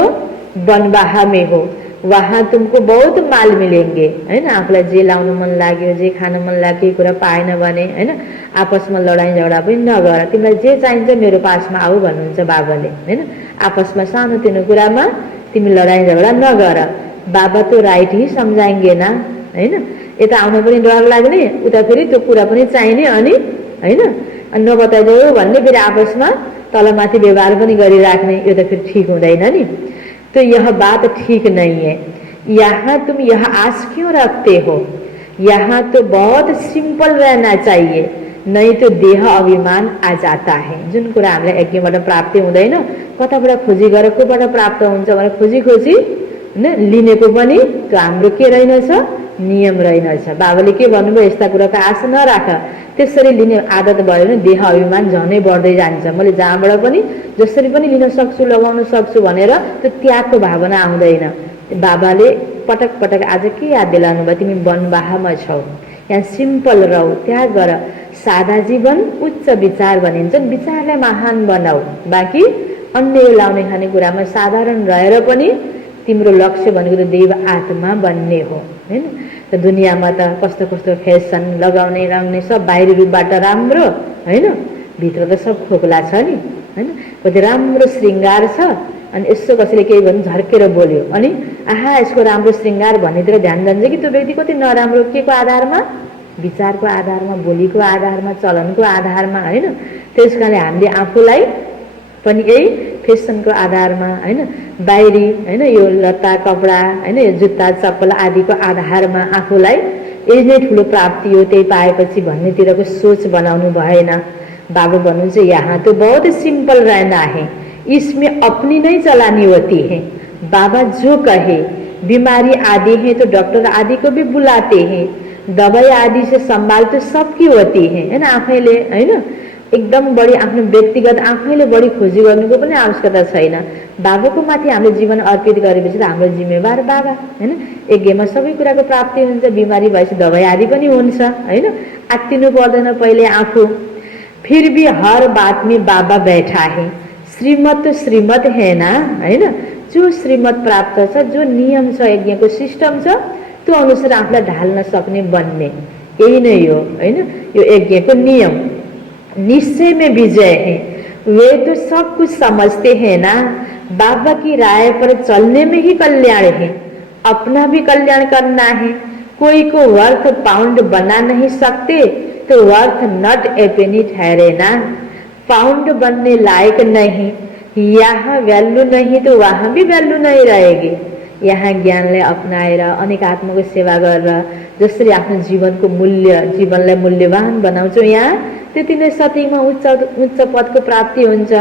बनबाहा में हो, वहाँ तुमको बहुत माल मिलेंगे है ना। आफूलाई जे लाउन मन लाग्यो, जे खान मन लाग्यो, कुरा पाएन भने हैन आपसमा लडाईँ झगडा पनि नगर, तिमीलाई जे चाहिन्छ मेरो पासमा आऊ भन्नुहुन्छ बाबाले हैन। आपसमा सानोतिनो कुरामा तिमी लडाईँ झगडा नगर, बाबा तो राइट ही समझाएंगे ना हैन। यता आउन पनि डर लाग्ने, उता फेरि त्यो कुरा पनि चाहिने, अनि हैन नबताइदेऊ भन्ने, फेरि आपसमा तलमाथि व्यवहार पनि गरिराख्ने। यो त फेरि ठीक हुँदैन नि। तो यह बात ठीक नहीं है। यहाँ तुम यह आस क्यों रखते हो? यहाँ तो बहुत सिंपल रहना चाहिए, नहीं तो देह अभिमान आ जाता है। जुन कुरा हामीलाई यज्ञबाट प्राप्ति हुँदैन, कताबाट खोजी गरेर कोबाट प्राप्त हुन्छ भनेर खोजी खोजी हैन लिनेको पनि त्यो हाम्रो के रहेनछ, नियम रहेनछ। बाबाले के भन्नुभयो, यस्ता कुराको आश नराख। त्यसरी लिने आदत भयो भने देह अभिमान झनै बढ्दै जान्छ। मैले जहाँबाट पनि जसरी पनि लिन सक्छु, लगाउन सक्छु भनेर त्यो त्यागको भावना आउँदैन। बाबाले पटक पटक आज के याद दिलाउनु भयो, तिमी बनबाहामा छौ, यहाँ सिम्पल रह, त्याग गर। सादा जीवन उच्च विचार भनिन्छन्, विचारलाई महान बनाऊ। बाँकी अन्य लाउने खाने कुरामा साधारण रहेर पनि तिम्रो लक्ष्य भनेको त देव आत्मा बन्ने हो हैन। त दुनियाँमा त कस्तो कस्तो फेसन लगाउने रङ्ने सब बाहिरी रूपबाट राम्रो हैन, भित्र त सब खोकला छ नि हैन। कति राम्रो श्रृङ्गार छ, अनि यसो कसैले केही भन्नु झर्केर बोल्यो, अनि आहा यसको राम्रो श्रृङ्गार भन्नेतिर ध्यान जान्छ कि त्यो व्यक्ति कति नराम्रो, के को आधारमा, विचारको आधारमा, बोलीको आधारमा, चलनको आधारमा हैन। त्यसकारणले हामीले आफूलाई पनि यही फेसनको आधारमा हैन, बाहिरी हैन यो लत्ता कपडा हैन, यो जुत्ता चप्पल आदिको आधारमा आफूलाई यही नै ठुलो प्राप्ति हो, त्यही पाएपछि भन्नेतिरको सोच बनाउनु भएन। बाबा भन्नुहुन्छ यहाँ तो बहुत सिंपल रहना है, इसमें अपनी नहीं चलानी होती है। बाबा जो कहे, बीमारी आदि है तो डॉक्टर आदि को भी बुलाते हैं, दवाई आदि से संभाल तो सबकी होती है ना। आफैले हैन एकदम बढी आफ्नो व्यक्तिगत आफैले बढी खोजी गर्नुको पनि आवश्यकता छैन। बाबाको माथि हामीले जीवन अर्पित गरेपछि त हाम्रो जिम्मेवार बाबा हैन। यज्ञमा सबै कुराको प्राप्ति हुन्छ, बिमारी भएपछि दवाई आदि पनि हुन्छ हैन। आत्तिनु पर्दैन पहिले आफू। फिर भी हर बात में बाबा बैठा है, श्रीमत तो श्रीमत है ना हैन। जो श्रीमत प्राप्त छ, जो नियम छ, यज्ञको सिस्टम छ, त्यो अनुसार आफूलाई ढाल्न सक्ने बन्ने, यही नै हो हैन। यो यज्ञको नियम। निश्चय में विजय है, वे तो सब कुछ समझते हैं ना, बाबा की राय पर चलने में ही कल्याण है, अपना भी कल्याण करना है। कोई को वर्थ पाउंड बना नहीं सकते तो वर्थ नट ए पेनी ठहरे ना। पाउंड बनने लायक नहीं, यहाँ वैल्यू नहीं तो वहाँ भी वैल्यू नहीं रहेगी। यहाँ ज्ञानलाई अपनाएर अनेक आत्माको सेवा गरेर जसरी आफ्नो जीवनको मूल्य, जीवनलाई मूल्यवान बनाउँछौँ, यहाँ त्यति नै सतीमा उच्च पदको प्राप्ति हुन्छ।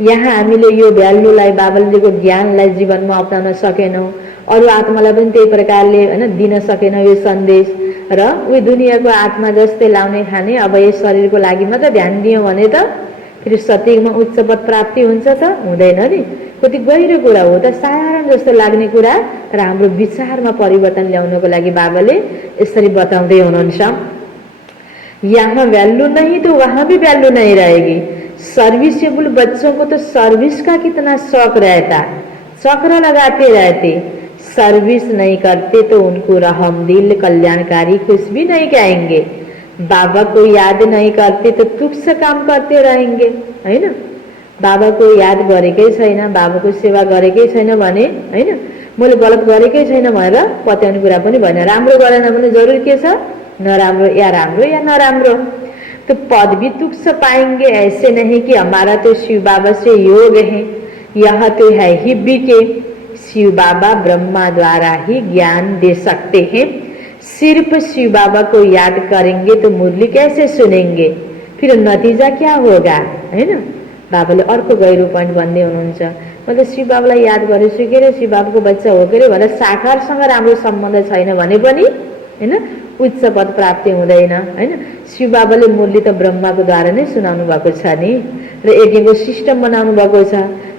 यहाँ हामीले यो भ्यालुलाई, बाबाले ज्ञानलाई जीवनमा अपनाउन सकेनौँ, अरू आत्मालाई पनि त्यही प्रकारले हैन दिन सकेनौँ यो सन्देश, र उही दुनियाँको आत्मा जस्तै लाउने खाने अब यस शरीरको लागि मात्र ध्यान दियौँ भने त फेरि सतीमा उच्च पद प्राप्ति हुन्छ त? हुँदैन नि। कति गहिरो कुरा हो त, साधारण जस्तो लाग्ने कुरा, र हाम्रो विचारमा परिवर्तन ल्याउनको लागि बाबाले यसरी बताउँदै हुनुहुन्छ। यहाँ वैल्यू नहीं तो वहाँ भी वैल्यू नहीं रहेगी। सर्विसेबल बच्चों को तो सर्विस का कितना शौक रहता, चक्र लगाते रहते, सर्विस नहीं करते तो उनको रहमदिल, कल्याणकारी कुछ भी नहीं कहेंगे। बाबा को याद नहीं करते तो तुच्छ काम करते रहेंगे हैन। बाबा को याद गरेकै छैन, बाबाको सेवा गरेकै छैन भने हैन, मैले गलत गरेकै छैन भनेर पत्याउने कुरा पनि भएन। राम्रो गरेन भने जरुर के छ, नराम्रो या राम्रो या नराम्रो। तो पद भी तुच्छ पाएंगे, ऐसे नहीं कि हमारा तो शिव बाबा से योग है, यह तो है ही बीके। शिव बाबा ब्रह्मा द्वारा ही ज्ञान दे सकते हैं, सिर्फ शिव बाबा को याद करेंगे तो मुरली कैसे सुनेंगे, फिर नतिजा क्या होगा हैन। बाबाले अर्को गहिरो पोइन्ट भन्दै हुनुहुन्छ, मतलब शिव बाबालाई याद गरेछु के रे, शिव बाबाको बच्चा हो के रे भनेर साकारसँग राम्रो सम्बन्ध छैन भने पनि हैन उच्च पद प्राप्ति हुँदैन हैन। शिव बाबाले मुरली त ब्रह्माको द्वारा नै सुनाउनु भएको छ नि, र यज्ञको सिस्टम बनाउनु भएको छ।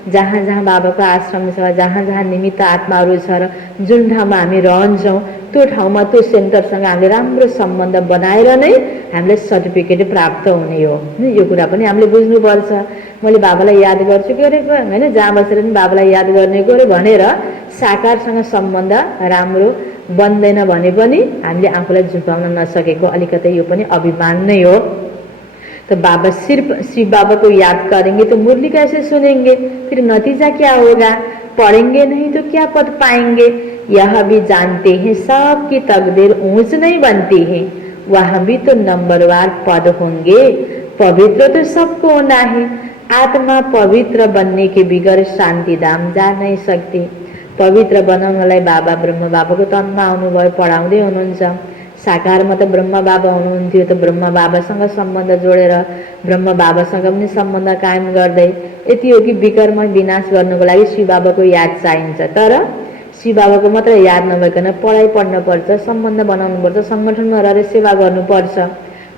जहाँ जहाँ बाबाको आश्रम छ, जहाँ जहाँ निमित्त आत्माहरू छ, र जुन ठाउँमा हामी रहन्छौँ त्यो ठाउँमा त्यो सेन्टरसँग हामीले राम्रो सम्बन्ध बनाएर नै हामीलाई सर्टिफिकेट प्राप्त हुने हो। यो कुरा पनि हामीले बुझ्नुपर्छ। मैले बाबालाई याद गर्छु के अरे हैन, जहाँ बसेर पनि बाबालाई याद गर्ने गरे भनेर साकारसँग सम्बन्ध राम्रो बन्दैन भने पनि हामीले आफूलाई झुकाउन नसकेको अलिकति यो पनि अभिमान नै हो। तो बाबा सिर्फ शिव बाबा को याद करेंगे तो मुरली कैसे सुनेंगे, फिर नतीजा क्या होगा, पढ़ेंगे नहीं तो क्या पद पाएंगे। यह भी जानते हैं सबकी तकदीर ऊंच नहीं बनती है, वहाँ भी तो नंबरवार पद होंगे। पवित्र तो सबको होना है, आत्मा पवित्र बनने के बिगर शान्ति धाम जा नहीं सकती। पवित्र बनाउनलाई बाबा ब्रह्म बाबाको तनमा आउनुभयो, पढाउँदै हुनुहुन्छ। साकारमा त ब्रह्म बाबा हुनुहुन्थ्यो, त ब्रह्म बाबासँग सम्बन्ध जोडेर ब्रह्म बाबासँग पनि सम्बन्ध कायम गर्दै यति हो कि विकर्म विनाश गर्नको लागि शिव बाबाको याद चाहिन्छ। तर शिव बाबाको मात्र याद नभइकन पढाइ पढ्नुपर्छ, सम्बन्ध बनाउनुपर्छ, सङ्गठनमा रहेर सेवा गर्नुपर्छ।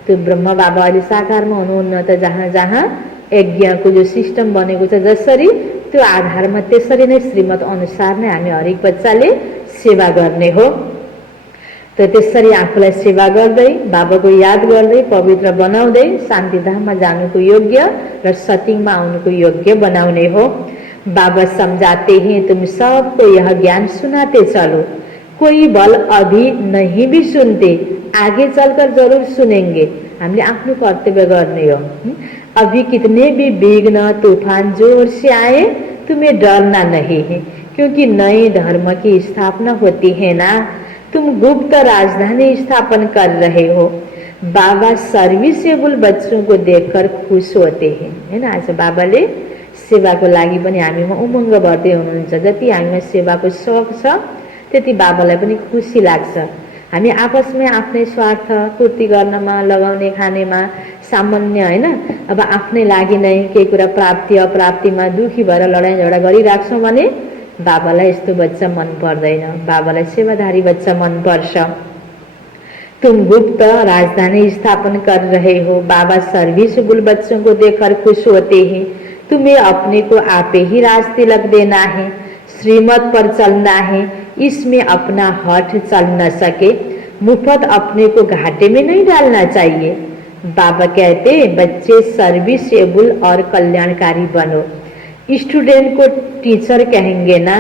त्यो ब्रह्म बाबा अहिले साकारमा हुनुहुन्न त, जहाँ जहाँ यज्ञको जो सिस्टम बनेको छ जसरी त्यो आधारमा त्यसरी नै श्रीमत अनुसार नै हामी हरेक बच्चाले सेवा गर्ने हो। तो त्यसरी आफूलाई सेवा गर्दै, बाबाको याद गर्दै, पवित्र बनाउँदै शान्तिधाममा जानुको योग्य र सत्संगमा आउनुको योग्य बनाउने हो। बाबा समझाते हैं तुम सबको यह ज्ञान सुनाते चलो, कोई बल अभी नहीं भी सुनते, आगे चलकर जरूर सुनेंगे। हामीले आफ्नो कर्तव्य गर्ने हो। अभी कितने भी विघ्न तूफान जोर से आए तुम्हें डरना नहीं है, क्योंकि नए धर्म की स्थापना होती है ना। तुम गुप्त राजधानी स्थापन कर रहे हो। बाबा सर्विसेबल बच्चों को देखकर खुश होते हैं हैन। आज बाबाले सेवाको लागि पनि हामीमा उमङ्ग बढ्दै हुनुहुन्छ। जति हामीमा सेवाको शौक छ त्यति बाबालाई पनि खुसी लाग्छ। हामी आपसमै आफ्नै स्वार्थ पूर्ति गर्नमा, लगाउने खानेमा सामान्य हैन, अब आफ्नै लागि नै केही कुरा प्राप्ति अप्राप्तिमा दुखी भएर लडाईँ झगडा गरिराख्छौँ भने बाबालाई यस्तो बच्चा मन पर्दैन। बाबालाई सेवाधारी बच्चा मन पर्छ। तुम गुप्त राजधानी स्थापन कर रहे हो। बाबा सर्विसेबल बच्चों को देखकर खुश होते हैं। तुम्हें अपने को आपे ही राज तिलक देना है, श्रीमत पर चलना है, इसमें अपना हठ चल न सके। मुफ्त अपने को घाटे में नहीं डालना चाहिए। बाबा कहते बच्चे सर्विसेबल और कल्याणकारी बनो। स्टुडेन्ट को टीचर कहेंगे ना,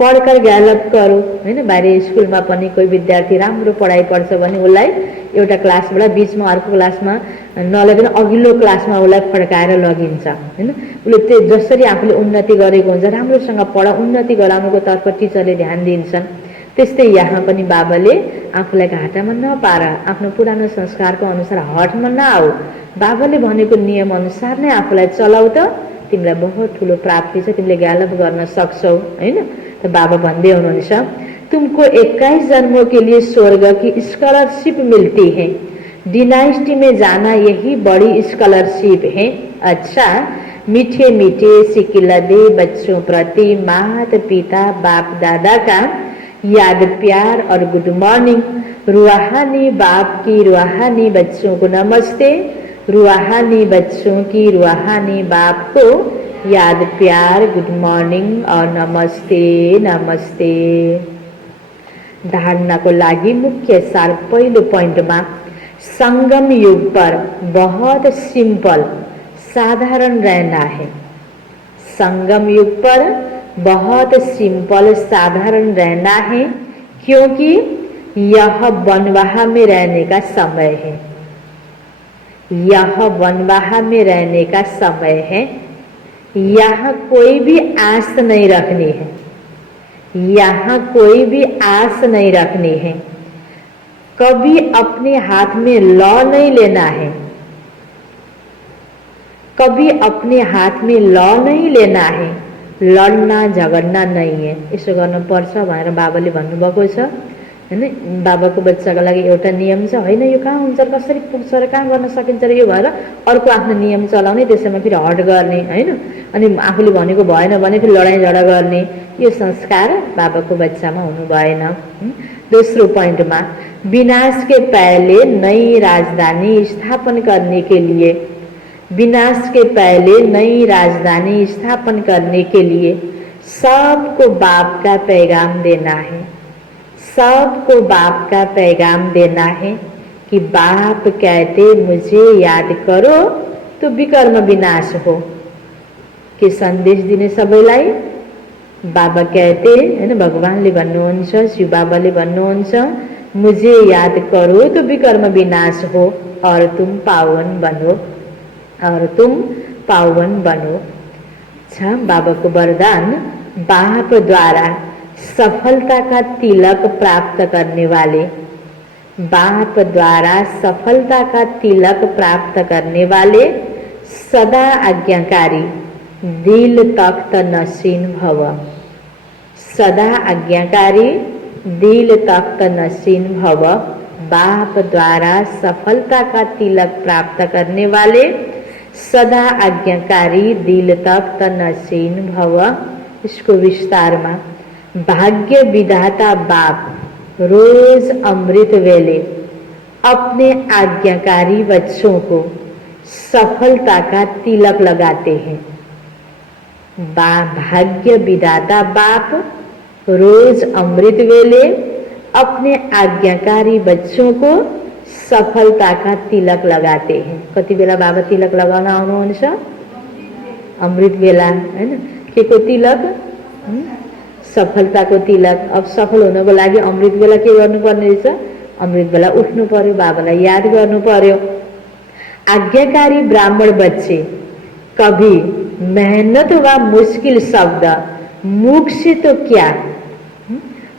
पढ्कर गैलप करो हैन। बाहिर स्कुलमा पनि कोही विद्यार्थी राम्रो पढाइ पढ्छ भने उसलाई एउटा क्लासबाट बीचमा अर्को क्लासमा नलगिन अघिल्लो क्लासमा उसलाई फड्काएर लगिन्छ हैन। उसले त्यो जसरी आफूले उन्नति गरेको हुन्छ, राम्रोसँग पढ, उन्नति गराउनुको तर्फ टिचरले ध्यान दिन्छन्। त्यस्तै यहाँ पनि बाबाले आफूलाई घाटामा नपार, आफ्नो पुरानो संस्कारको अनुसार हटमा नआऊ, बाबाले भनेको नियम अनुसार नै आफूलाई चलाऊ त तिमीलाई बहुत ठुलो प्राप्ति छ, तिमीले ग्यालप गर्न सक्छौ हैन। त बाबा भन्दै हुनुहुन्छ, तुमको 21 जन्मों के लिए स्वर्ग की स्कॉलरशिप मिलती है, डिनाइस्टी में जाना यही बड़ी स्कॉलरशिप है। अच्छा, मीठे मीठे सिकिलदे बच्चों प्रति माता पिता बाप दादा का याद प्यार और गुड मॉर्निंग। रूहानी बाप की रूहानी बच्चों को नमस्ते, रूहानी बच्चों की रूहानी बाप को याद प्यार गुड मॉर्निंग और नमस्ते नमस्ते। धारणाको लागि मुख्य सार पहिलो पोइन्टमा संगम युग पर बहुत सिंपल साधारण रहना है। संगम युग पर बहुत सिंपल साधारण रहना है, क्योंकि यह वनवाह में रहने का समय है। यह वनवाह में रहने का समय है। यहाँ कोई भी आस नहीं रखनी है, यहाँ कोई भी आस नहीं रखनी है। कभी अपने हाथ में लॉ नहीं लेना है, कभी अपने हाथ में लॉ नहीं लेना है। लड्ना झगड्ना नहीं है। यसो गर्नुपर्छ भनेर बाबाले भन्नुभएको छ हैन। बाबाको बच्चाको लागि एउटा नियम छ हैन, यो कहाँ हुन्छ र कसरी पुग्छ र कहाँ गर्न सकिन्छ र यो भएर अर्को आफ्नो नियम चलाउने, त्यसैमा फेरि हट गर्ने हैन। अनि आफूले भनेको भएन भने फेरि लडाइँ झगडा गर्ने, यो संस्कार बाबाको बच्चामा हुनु भएन। दोस्रो पोइन्टमा विनाश के पहले नई राजधानी स्थापन करने के लिए, विनाश के पहले नई राजधानी स्थापन करने के लिए सबको बाप का पैगाम देना है। सबको बाप का पैगाम देना है कि बाप कहते मुझे याद करो तो विकर्म विनाश हो। के सन्देश दिने सबैलाई बाबा कहते हैन, भगवानले भन्नुहुन्छ, शिव बाबाले भन्नुहुन्छ, मुझे याद करो तो विकर्म विनाश हो और तुम पावन बनो, और तुम पावन बनो। अच्छा, बाबा को वरदान, बाप द्वारा सफलता का तिलक प्राप्त करने वाले, बाप द्वारा सफलता का तिलक प्राप्त करने वाले सदा आज्ञाकारी, दिल तख्त नसीन भव। सदा आज्ञाकारी, दिल तख्त नसीन भव। बाप द्वारा सफलता का तिलक प्राप्त करने वाले सदा आज्ञाकारी, दिल तख्त नसीन भव। इसको विस्तार में, भाग्य विधाता बाप रोज अमृत वेले अपने आज्ञाकारी बच्चों को सफलता का तिलक लगाते हैं। भाग्य विधाता बाप रोज अमृत वेले अपने आज्ञाकारी बच्चों को सफलता का तिलक लगाते हैं। कति बेला बाबा तिलक लगाउन आउनुहुन्छ? अमृत बेला हैन। के को तिलक? सफलता को तिलक। अब सफल हुनको लागि अमृत बेला के गर्नुपर्ने रहेछ? अमृत बेला उठ्नु पर्यो, बाबालाई याद गर्नु पर्यो। आज्ञाकारी ब्राह्मण बच्चे कभी मेहनत व मुश्किल शब्द मुख से तो क्या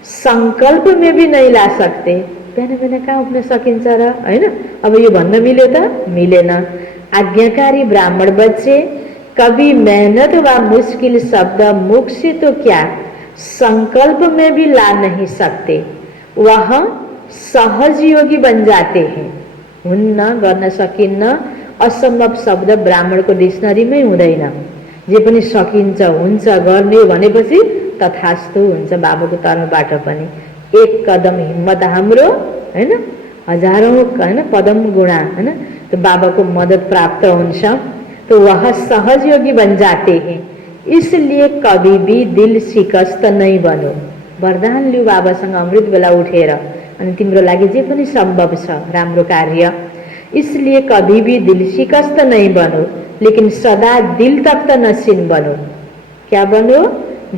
संकल्प में भी नहीं ला सकते। बिहान बिहान कहाँ उठ्न सकिन्छ र हैन? अब यो भन्न मिल्यो त? मिलेन। आज्ञाकारी ब्राह्मण बच्चे कभी मेहनत व मुश्किल शब्द मुख से तो क्या संकल्प में भी ला नहीं सकते। वह सहज योगी बन जाते हैं। हुन्न, गर्न सकिन्न, असम्भव शब्द ब्राह्मणको डिक्सनरीमै हुँदैन। जे पनि सकिन्छ, हुन्छ, गर्ने भनेपछि तथास्तु हुन्छ बाबाको तर्फबाट पनि। एक कदम हिम्मत हाम्रो हैन, हजारौं हैन पदम गुणा हैन, तो बाबाको मदद प्राप्त हुन्छ। तो वह सहज योगी बन जाते हैं। इसलिए कभी भी दिल शिकस्त नहीं बनो। वरदान लिऊ बाबासँग अमृत बेला उठेर, अनि तिम्रो लागि जे पनि सम्भव छ राम्रो कार्य। इसलिए कभी भी दिल शिकस्त नहीं बनो, लेकिन सदा दिल तख्त नसीन बनो। क्या बन्यो?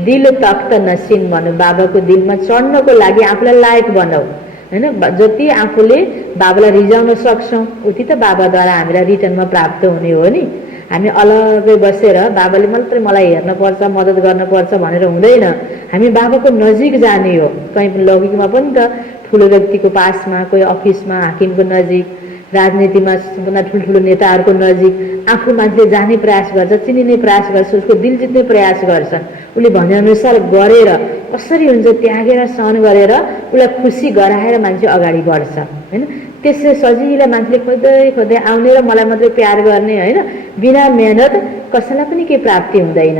दिल तख्त नसिन बन्यो। बाबाको दिलमा चढ्नको लागि आफूलाई लायक बनाऊ हैन। जति आफूले बाबालाई रिझाउन सक्छौँ उति त बाबाद्वारा हामीलाई रिटर्नमा प्राप्त हुने हो नि। हामी अलग्गै बसेर बाबाले मात्रै मलाई हेर्नुपर्छ, मद्दत गर्नुपर्छ भनेर हुँदैन। हामी बाबाको नजिक जाने हो। कहीँ लौकिकमा पनि त ठुलो व्यक्तिको पासमा, कोही अफिसमा हाकिमको नजिक, राजनीतिमा सबभन्दा ठुल्ठुलो नेताहरूको नजिक आफू मान्छे जाने प्रयास गर्छ, चिनिने प्रयास गर्छ, उसको दिल जित्ने प्रयास गर्छन्। उसले भनेअनुसार गरेर कसरी हुन्छ त्यागेर सहन गरेर उसलाई खुसी गराएर मान्छे अगाडि बढ्छ हैन। त्यसै सजिलै मान्छेले खोज्दै खोज्दै आउने र मलाई मात्रै प्यार गर्ने हैन, बिना मेहनत कसैलाई पनि केही प्राप्ति हुँदैन।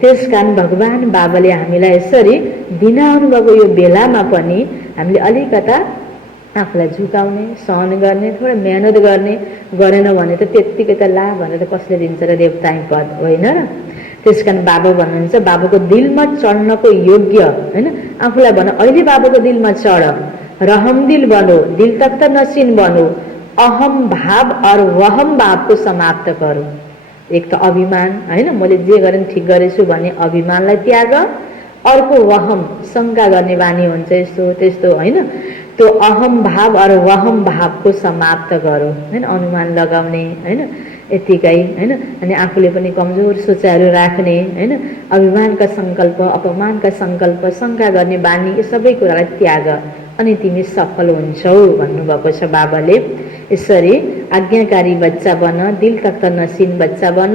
त्यसकारण भगवान बाबाले हामीलाई यसरी दिन आउनुभएको यो बेलामा पनि हामीले अलिकता आफूलाई झुकाउने, सहन गर्ने, थोडा मेहनत गर्ने, गरेन भने त त्यत्तिकै त ला भनेर कसले दिन्छ र देवताई पद होइन र। त्यसकारण बाबा भन्नुहुन्छ बाबाको दिलमा चढ्नको योग्य हैन, आफूलाई भन अहिले बाबाको दिलमा चढ, रहम दिल बनो, दिल तख्त नसिन बनो, अहम भाव और वहम भावको समाप्त गरौँ। एक त अभिमान हैन, मैले जे गरेँ ठिक गरेछु भन्ने अभिमानलाई त्याग, अर्को वहम शङ्का गर्ने बानी हुन्छ यस्तो त्यस्तो हैन, त्यो अहम भाव और वहम भावको समाप्त गरौँ हैन, अनुमान लगाउने हैन यतिकै हैन। अनि आफूले पनि कमजोर सोचाइहरू राख्ने हैन, अभिमानका सङ्कल्प, अपमानका सङ्कल्प, शङ्का गर्ने बानी, यो सबै कुरालाई त्याग, अनि तिमी सफल हुन्छौ भन्नुभएको छ बाबाले। यसरी आज्ञाकारी बच्चा बन, दिल तख्त नसिन बच्चा बन,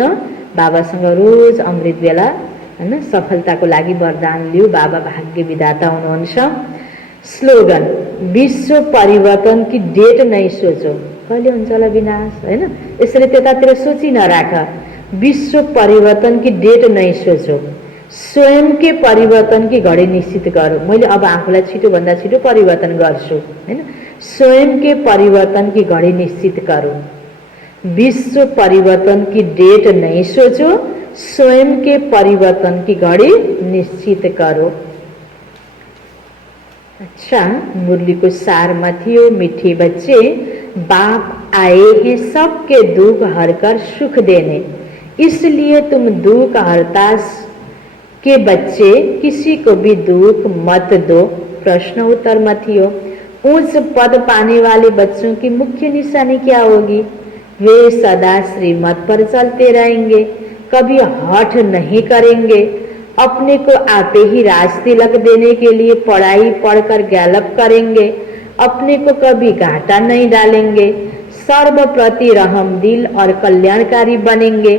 बाबासँग रोज अमृत बेला हैन सफलताको लागि वरदान लिऊ। बाबा भाग्य विधाता हुनुहुन्छ। स्लोगन, विश्व परिवर्तन की डेट नहीं सोचो। कहिले हुन्छ होला विनाश हैन, यसरी त्यतातिर सोची नराख। विश्व परिवर्तन की डेट नहीं सोचो, स्वयं के परिवर्तन की घडी निश्चित गरौँ। मैले अब आफूलाई छिटोभन्दा छिटो परिवर्तन गर्छु हैन, स्वयं के परिवर्तन की घडी निश्चित गरौँ। विश्व परिवर्तन की डेट नहीं सोचो, स्वयं के परिवर्तन की घड़ी निश्चित करो। अच्छा, मुरली को सार में थियो, मीठे बच्चे बाप आए हैं सबके दुख हरकर सुख देने, इसलिए तुम दुख हरता के बच्चे किसी को भी दुख मत दो। प्रश्न उत्तर में थियो, ऊंच पद पाने वाले बच्चों की मुख्य निशानी क्या होगी? वे सदा श्रीमत पर चलते रहेंगे, कभी हठ नहीं करेंगे, अपने को आपे ही राज तिलक देने के लिए पढ़ाई पढ़कर गैलप करेंगे, अपने को कभी घाटा नहीं डालेंगे, सर्व प्रति रहम दिल और कल्याणकारी बनेंगे,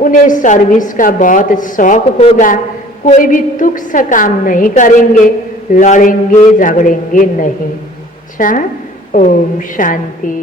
उन्हें सर्विस का बहुत शौक होगा, कोई भी तुच्छ काम नहीं करेंगे, लड़ेंगे झगड़ेंगे नहीं। अच्छा, ओम शांति।